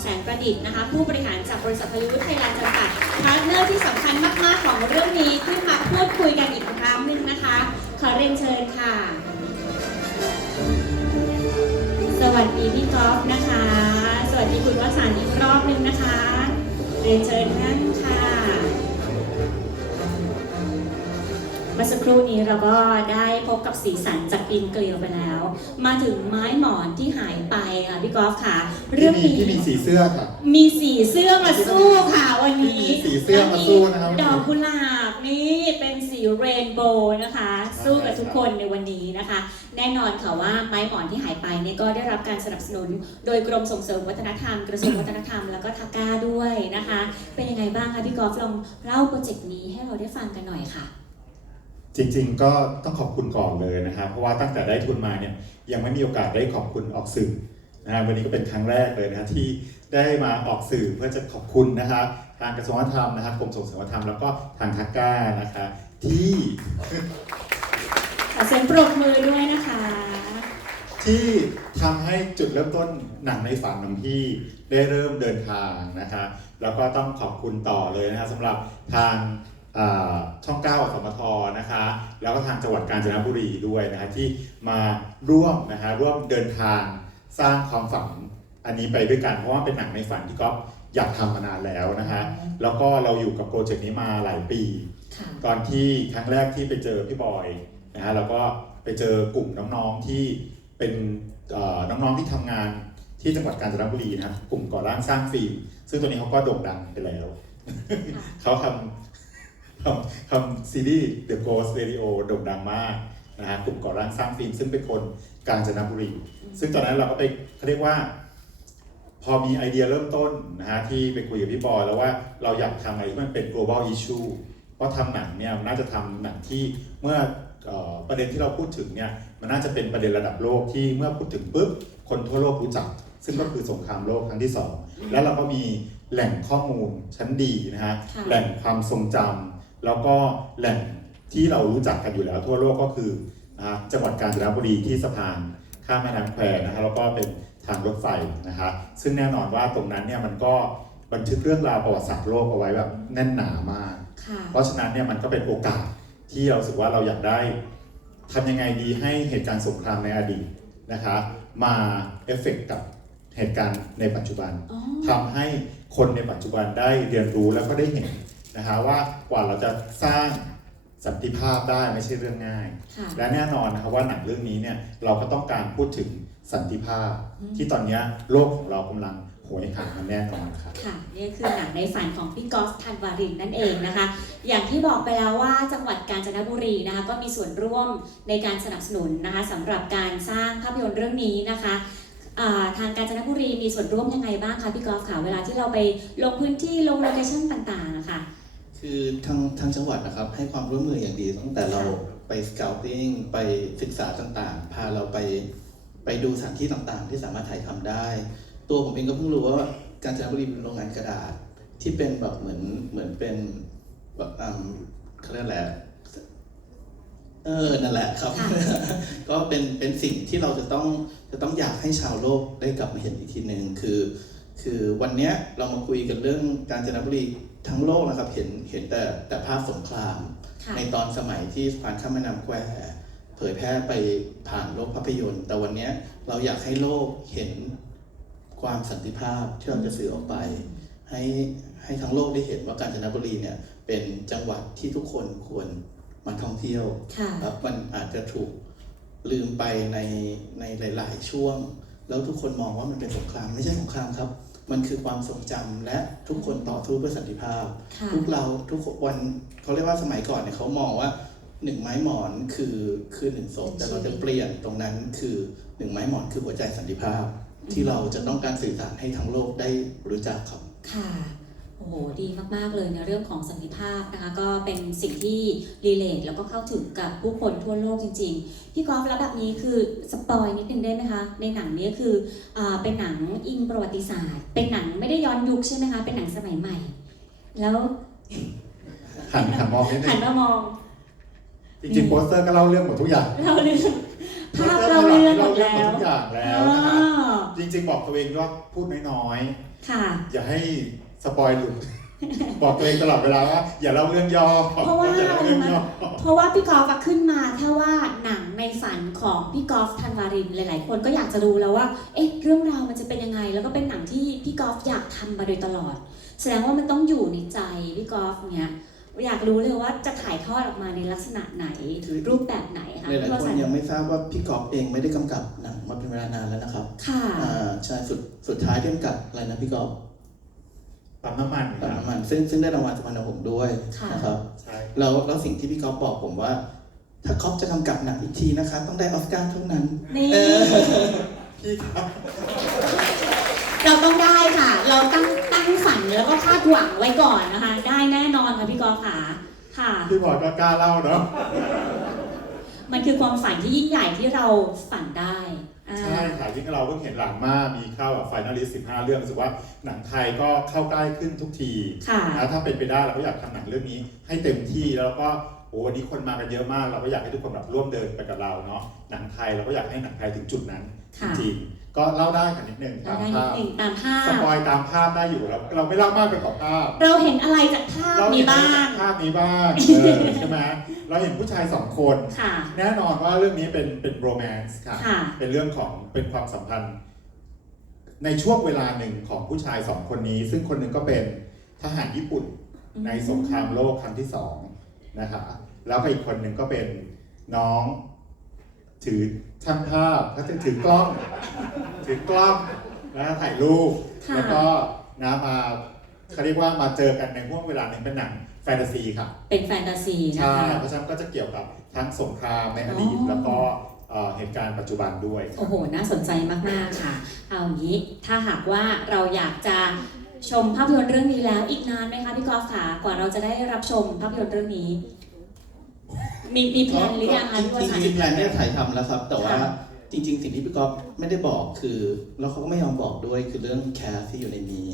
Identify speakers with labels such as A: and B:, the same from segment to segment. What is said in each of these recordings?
A: แสนประดิษฐ์นะคะ ผู้บริหารจากบริษัทฮอลลีวูดไทยแลนด์จำกัดพาร์ทเนอร์ที่สำคัญมาก ๆ ของเรื่องนี้ขึ้นมาพูดคุยกันอีกครั้งหนึ่งนะคะ ขอเรียนเชิญค่ะ สวัสดีพี่ก๊อฟนะคะ สวัสดีคุณวสันต์อีกรอบหนึ่งนะคะ เรียนเชิญนั่นค่ะ มื่อสักครู่นี้เราก็ได้พบกับสีสันจากปีนเกลียวไปแล้ว มาถึงไม้หมอนที่หายไปค่ะพี่กอล์ฟค่ะ เรื่อง
B: ที่มี
A: นี้
B: ที่มีสีเสื้อค่ะ
A: มีสีเสื้อมาสู้ค่ะวันนี้
B: มีสีเสื้อมาสู้นะครับ
A: ดอกกุหลาบนี่เป็นสีเรนโบว์นะคะ สู้กับทุกคนในวันนี้นะคะ แน่นอนค่ะว่าไม้หมอนที่หายไปเนี่ยก็ได้รับการสนับสนุน โดยกรมส่งเสริมวัฒนธรรมกระทรวงวัฒนธรรมแล้วก็ทาก้าด้วยนะคะ เป็นยังไงบ้างคะพี่กอล์ฟลองเล่าโปรเจกต์นี้ให้เราได้ฟังกันหน่อยค่ะ
B: จริงๆ ก็ต้องขอบคุณก่อนเลยนะครับเพราะว่าตั้งแต่ได้ทุนมาเนี่ยยังไม่มีโอกาสได้ขอบคุณออกสื่อนะฮะวันนี้ก็เป็นครั้งแรกเลยนะฮะที่ได้มาออกสื่อเพื่อจะขอบคุณนะครับทางกระทรวงวัฒนธรรมนะครับกรมส่งเสริมวัฒนธรรมแล้วก็ทางทักก้านะคะที่
A: ขอเสียงปรบมือด้วยนะคะ
B: ที่ทำให้จุดเริ่มต้นหนังในฝันของพี่ได้เริ่มเดินทางนะคะแล้วก็ต้องขอบคุณต่อเลยนะคะสำหรับทางอ่า ช่องเก้าสมทนะคะ แล้วก็ทางจังหวัดกาญจนบุรีด้วยนะคะที่มาร่วมนะคะร่วมเดินทางสร้างความฝันอันนี้ไปด้วยกันเพราะว่าเป็นหนังในฝันที่ก๊อฟอยากทำมานานแล้วนะคะแล้วก็เราอยู่กับโปรเจกต์นี้มาหลายปี
A: ค่ะ
B: ตอนที่ครั้งแรกที่ไปเจอพี่บอยนะฮะแล้วก็ไปเจอกลุ่มน้องๆที่เป็นเอ่อน้องๆที่ทำงานที่จังหวัดกาญจนบุรีนะครับกลุ่มก่อร่างสร้างฟิล์มซึ่งตัวนี้เขาก็โด่งดังไปแล้ว
A: ค่ะ
B: เขาทำ ทำทำซีรีส์ The Ghost Radio โด่งดังมากนะฮะกลุ่มก่อร่างสร้างฟิล์มซึ่งเป็นคนกาญจนบุรี ซึ่งตอนนั้นเราก็ไปเขาเรียกว่า พอมีไอเดียเริ่มต้นนะฮะที่ไปคุยกับพี่บอยแล้วว่าเราอยากทำอะไรที่มันเป็น global issue เพราะทำหนังเนี่ยมันน่าจะทำหนังที่เมื่อเอ่อประเด็นที่เราพูดถึงเนี่ยมันน่าจะเป็นประเด็นระดับโลกที่เมื่อพูดถึงปุ๊บคนทั่วโลกรู้จัก ซึ่งก็คือสงครามโลกครั้งที่สองแล้วเราก็มีแหล่งข้อมูลชั้นดีนะฮะ
A: ค่ะ
B: แหล่งความทรงจำ แล้วก็แหล่งที่เรารู้จักกันอยู่แล้วทั่วโลกก็คือนะฮะจังหวัดกาญจนบุรีที่สะพานข้ามแม่น้ำแควนะฮะแล้วก็เป็นทางรถไฟนะคะซึ่งแน่นอนว่าตรงนั้นเนี่ยมันก็บันทึกเรื่องราวประวัติศาสตร์โลกเอาไว้แบบแน่นหนามาก
A: ค่ะ
B: เพราะฉะนั้นเนี่ยมันก็เป็นโอกาสที่เรารู้สึกว่าเราอยากได้ทำยังไงดีให้เหตุการณ์สงครามในอดีตนะคะมาเอฟเฟกต์กับเหตุการณ์ในปัจจุบัน
A: อ๋อ
B: ทำให้คนในปัจจุบันได้เรียนรู้แล้วก็ได้เห็น นะคะว่ากว่าเราจะสร้างสันติภาพได้ไม่ใช่เรื่องง่าย
A: ค่ะ
B: และแน่นอนนะครับว่าหนังเรื่องนี้เนี่ยเราก็ต้องการพูดถึงสันติภาพ
A: อืม
B: ที่ตอนเนี้ยโลกของเรากำลังโหยหามันแน่นอนครับ
A: ค่ะนี่คือหนังในฝันของพี่กอล์ฟธันวารินนั่นเองนะคะ อย่างที่บอกไปแล้วว่าจังหวัดกาญจนบุรีนะคะก็มีส่วนร่วมในการสนับสนุนนะคะสำหรับการสร้างภาพยนตร์เรื่องนี้นะคะอ่าทางกาญจนบุรีมีส่วนร่วมยังไงบ้างคะพี่กอล์ฟค่ะเวลาที่เราไปลงพื้นที่ลงโลเคชั่นต่างๆนะคะ
C: คือทางทางจังหวัดนะครับ ให้ความร่วมมืออย่างดีตั้งแต่เราไปส c ก u ติ้งไปศึกษาต่างๆ พาเราไปไปดูสถานที่ต่างๆ ที่สามารถถ่ายทำได้ ตัวผมเองก็เพิ่งรู้ว่าการจนบุรีเป็นโรงงานกระดาษ ที่เป็นแบบเหมือนเหมือนเป็นแบบอืมเขาเรียกอะไรอะเออ นั่นแหละครับ
A: ค่ะ
C: ก็เป็นเป็นสิ่งที่เราจะต้องจะต้องอยากให้ชาวโลกได้กลับมาเห็นอีกทีหนึ่งคือ คือวันเนี้ยเรามาคุยกันเรื่องการจนบุรี ทั้งโลกนะครับเห็นเห็นแต่แต่ภาพสงคราม
A: ค่ะ
C: ในตอนสมัยที่สะพานข้ามแม่น้ำแควเผยแพร่ไปผ่านโลกภาพยนตร์ แต่วันเนี้ยเราอยากให้โลกเห็นความสันติภาพที่เราจะสื่อออกไป ให้ให้ทั้งโลกได้เห็นว่ากาญจนบุรีเนี่ยเป็นจังหวัดที่ทุกคนควรมาท่องเที่ยว
A: ค่ะ
C: ครับมันอาจจะถูกลืมไปในในหลาย ๆ ช่วง แล้วทุกคนมองว่ามันเป็นสงครามไม่ใช่สงครามครับ มันคือความทรงจำและทุกคนต่อสู้เพื่อสันติภาพ
A: ค่ะ
C: ทุกเราทุกวันเขาเรียกว่าสมัยก่อนเนี่ยเขามองว่าหนึ่งไม้หมอนคือคือหนึ่งศพแต่เราจะเปลี่ยนตรงนั้นคือหนึ่งไม้หมอนคือหัวใจสันติภาพ ที่เราจะต้องการสื่อสารให้ทั้งโลกได้รู้จักครับ
A: ค่ะ โอ้โหดีมาก ๆ เลยในเรื่องของสันติภาพนะคะ ก็เป็นสิ่งที่รีเลทแล้วก็เข้าถึงกับผู้คนทั่วโลกจริง ๆ พี่กอล์ฟแล้วแบบนี้คือสปอยนิดนึงได้ไหมคะ ในหนังนี้คืออ่าเป็นหนังอิงประวัติศาสตร์ เป็นหนังไม่ได้ย้อนยุคใช่ไหมคะ เป็นหนังสมัยใหม่ แล้ว
B: หันหันมองนิดนึ
A: หัน
B: ง
A: มามอง
B: จริงๆโปสเตอร์ก็เล่าเรื่องหมดทุกอย่าง
A: เราเรื่องภาพเราเรื่องหมด
B: เรา
A: แล้ว
B: ทุกอย่างแล้ว
A: อ๋
B: นะคะ
A: อ
B: จริง ๆ บอกตัวเองว่าพูดน้อย
A: ค่ะ
B: ๆอย่าให้ สปอยหลุด บอกตัวเองตลอดเวลาว่าอย่าเล่าเรื่องย่อ
A: เพราะว่า
B: อย่าเล่าเรื่องย่อ
A: เพราะว่าพี่กอล์ฟอะขึ้นมาแค่ว่าหนังในฝันของพี่กอล์ฟธันวารินหลาย ๆ คนก็อยากจะรู้แล้วว่า เอ๊ะเรื่องราวมันจะเป็นยังไง แล้วก็เป็นหนังที่พี่กอล์ฟอยากทำมาโดยตลอด แสดงว่ามันต้องอยู่ในใจพี่กอล์ฟเนี้ยอยากรู้เลยว่าจะถ่ายทอดออกมาในลักษณะไหนรูปแบบไหนคะ
C: หลาย
A: พี่
C: ๆ
A: ว
C: คน
A: สันต์
C: ยังไม่ทราบว่าพี่กอฟเองไม่ได้กำกับหนังมาเป็นเวลานานแล้วนะครับ
A: ค่ะ
C: อ่าใช่สุดสุดท้ายที่กำกับอะไรนะพี่กอฟ
B: ปั๊มน้ำมัน
C: ตามน้ำมันซึ่งซึ่งได้รางวัลจากพันธผมด้วย
A: ค่ะ
C: นะครับ
B: ใช่
C: แล้วแล้วสิ่งที่พี่กอฟบอกผมว่า ถ้าคอฟจะกำกับหนังอีกทีนะคะ ต้องได้ออสการ์เท่านั้น
A: นี่
C: เออ
B: พี่ครับ
A: เราต้องได้ค่ะ เราตั้งตั้งฝันแล้วก็คาดหวังไว้ก่อนนะคะ ได้แน่นอนค่ะพี่กอล์ฟค่ะค่ะ
B: พี่บอยก็กล้าเล่าเนาะ
A: มันคือความฝันที่ยิ่งใหญ่ที่เราฝันได้อ่า
B: ใช่ค่ะยิ่งเราเพิ่งเห็นหลังมามีเข้าแบบไฟนอลิส15 เรื่องรู้สึกว่าหนังไทยก็เข้าใกล้ขึ้นทุกที
A: ค่ะ
B: นะถ้าเป็นไปได้เราก็อยากทำหนังเรื่องนี้ให้เต็มที่แล้วก็ โอ้วันนี้คนมากันเยอะมาก เราก็อยากให้ทุกคนแบบร่วมเดินไปกับเราเนาะหนังไทยเราก็อยากให้หนังไทยถึงจุดนั้นจ
A: ค่ะ
B: ริงๆก็เล่าได้กันนิดนึง
A: เรา
B: ตาม
A: ได้นิ
B: ภา
A: ด
B: พ
A: หนึ่งตามภา
B: ส
A: พ
B: ปอยตามภาพได้อยู่แล้วเราไม่เล่ามากไปกว่าภาพ
A: เราเห็นอะไรจากภาพ
B: เรา
A: นี้
B: เห็น
A: บ้าง
B: ภาพนี้บ้างเออใช่ไหมเราเห็นผู้ชายสองคน
A: ค่ะ
B: แน่นอนว่าเรื่องนี้เป็นเป็นโรแมนต์ค่ะ
A: ค่ะ
B: เป็นเรื่องของเป็นความสัมพันธ์ ในช่วงเวลาหนึ่งของผู้ชายสองคนนี้ ซึ่งคนหนึ่งก็เป็นทหารญี่ปุ่น ในสงครามโลกครั้งที่สอง นะครับแล้วก็อีกคนหนึ่งก็เป็นน้อง ถือช่างภาพเขาจะถือกล้อง ถือกล้องแล้วถ่ายรูป
A: ค่ะ
B: แล้วก็นะมาเขาเรียกว่ามาเจอกันในห่วงเวลาหนึ่งเป็นหนังแฟนตาซีค่ะ
A: เป็นแฟนตาซีนะ
B: ใช่
A: คะ
B: เพราะฉะนั้นก็จะเกี่ยวกับทั้งสงครามในอดีต
A: อ๋อ
B: แล้วก็เอ่อเหตุการณ์ปัจจุบันด้วย
A: โอ้โห น่าสนใจมาก ๆ ค่ะ เอางี้ ถ้าหากว่าเราอยากจะ ชมภาพยนตร์เรื่องนี้แล้วอีกนานไหมคะพี่กอล์ฟค่ะกว่าเราจะได้รับชมภาพยนตร์เรื่องนี้ มีมีแพลนหรือยังคะพี่ว
C: จ
A: สัน
C: ริงๆ
A: ต์
C: แพลนเนี่ยถ่ายทำแล้วครับ แต่ว่า
A: ค่ะ
C: จริง ๆ สิ่งที่พี่กอฟไม่ได้บอกคือ แล้วเขาก็ไม่ยอมบอกด้วยคือเรื่องแคสที่อยู่ในนี้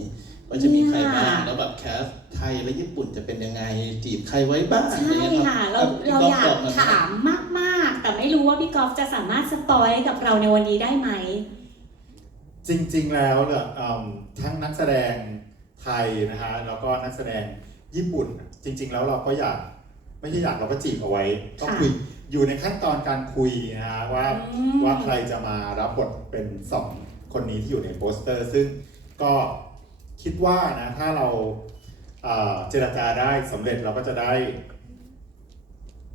C: ว่าจะมีใครบ้างแล้วแบบแคสไทยและญี่ปุ่นจะเป็นยังไงจีบใครไว้บ้าง
A: ใช่
C: อไรงี้ย
A: ค่ะ เรา
C: พี่
A: เรา
C: ก๊ฟ
A: อยาก
C: บหน่
A: ถามมาก ๆ แต่ไม่รู้ว่าพี่กอล์ฟจะสามารถสปอยกับเราในวันนี้ได้ไหม
B: จริงๆแล้วเนี่ยเอิ่มทั้งนักแสดงไทยนะฮะแล้วก็นักแสดงญี่ปุ่น จริง ๆ แล้วเราก็อยากไม่ใช่อยากเราก็จีบเอาไว้ก็
A: ค่ะ
B: คุยอยู่ในขั้นตอนการคุยนะฮะว่า
A: อืม
B: ว่าใครจะมารับบทเป็นสองคนนี้ที่อยู่ในโปสเตอร์ ซึ่งก็คิดว่านะถ้าเราเอ่อเจรจาได้สำเร็จเราก็จะได้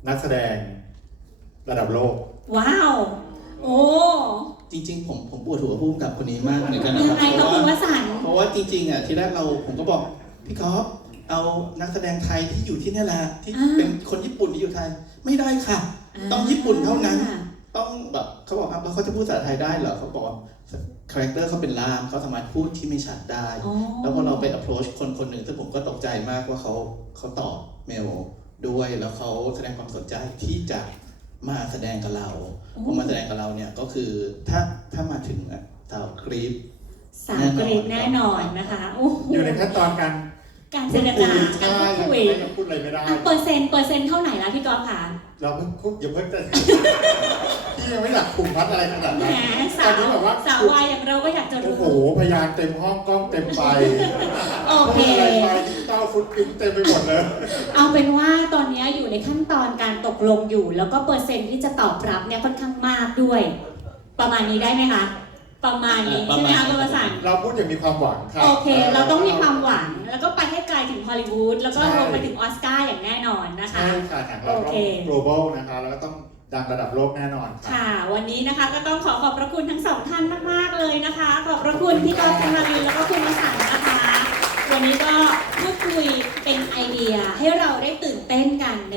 B: นักแสดงระดับโลก
A: ว้าว โอ้
C: จริง ๆ ผมผมปวดหัวผู้กำกับคนนี้มากเหมือนกันนะค
A: ยั
C: รับ
A: งไง
C: เพ
A: คะ
C: ราะ
A: คุ
C: ว่า
A: ณวสันต์
C: เพราะว่าจริงๆอะที่แรกเราผมก็บอกพี่กอฟเอานักแสดงไทยที่อยู่ที่นี่แหละที่เป็นคนญี่ปุ่นที่อยู่ไทยไม่ได้ค่ะ ต้องญี่ปุ่นเท่านั้นต้องแบบเขาบอกครับแล้วเขาจะพูดภาษาไทยได้เหรอเขาบอกว่าคาแรคเตอร์เขาเป็นล่ามเขาสามารถพูดที่ไม่ชัดได้
A: อ๋อ
C: แล้วพอเราไป approach คนคนหนึ่งซึ่งผมก็ตกใจมากว่าเขาเขาตอบเมลด้วย แล้วเขาแสดงความสนใจที่จะ มาแสดงกับเราพอมาแสดงกับเราเนี่ยก็คือถ้าถ้ามาถึงอะสาวกรีฟ
A: สามกรีดแน่นอนนะคะโอ้โห
B: อยู่ในขั้นตอนการ
A: การเจรจา
B: ใช่
A: การพูดคุย
B: ยังพูดอะไรไม่ได้
A: อะเปอร์เซ็นต์เปอร์เซ็นต์เท่าไหร่แล้วพี่กอล์ฟค่ะ
B: เราเพิ่งคุกอย่าเพิ่งจะพี่ยังไม่อยากคุมพัดอะไรขนาด
A: แหม
B: นั้น
A: สา
B: ตอน
A: ว
B: นี้แบบว่า
A: สาววายอย่างเราก็อยากจะ
B: โอ้
A: รู้
B: โหพยานเต็มห้องกล้องเต็มไฟ
A: โอเค
B: อะไรไฟดิจิตอลฟุตพิ้นเต็มไปหมดเลย
A: เอาเป็นว่าตอนนี้อยู่ในขั้นตอนการตกลงอยู่ แล้วก็เปอร์เซ็นต์ที่จะตอบรับเนี่ยค่อนข้างมากด้วย ประมาณนี้ได้ไหมคะ ประมาณนี้
C: อะ
A: ใช่ไหมคะ
C: ประมาณ
A: คุณประสาน
B: เราพูดอย่างมีความหวังครับ
A: โอเค เราต้องมีความหวัง แล้วก็ไปให้ไกลถึงฮอลลีวูดแล้วก็
B: ใช่
A: รวมไปถึงออสการ์อย่างแน่นอนนะคะ
B: ใช่ค่ะหนังเรา
A: โอ
B: ต้อ
A: เค
B: ง global นะคะแล้วก็ต้องดังระดับโลกแน่นอนค่ะ
A: ค่ะ วันนี้นะคะก็ต้องขอขอบพระคุณทั้งสองท่านมาก ๆ เลยนะคะ ขอบพระคุณพี่กอล์ฟธนาวินแล้วก็คุณวสันต์นะคะ วันนี้ก็พูดคุยเป็นไอเดียให้เราได้ตื่นเต้นกันใน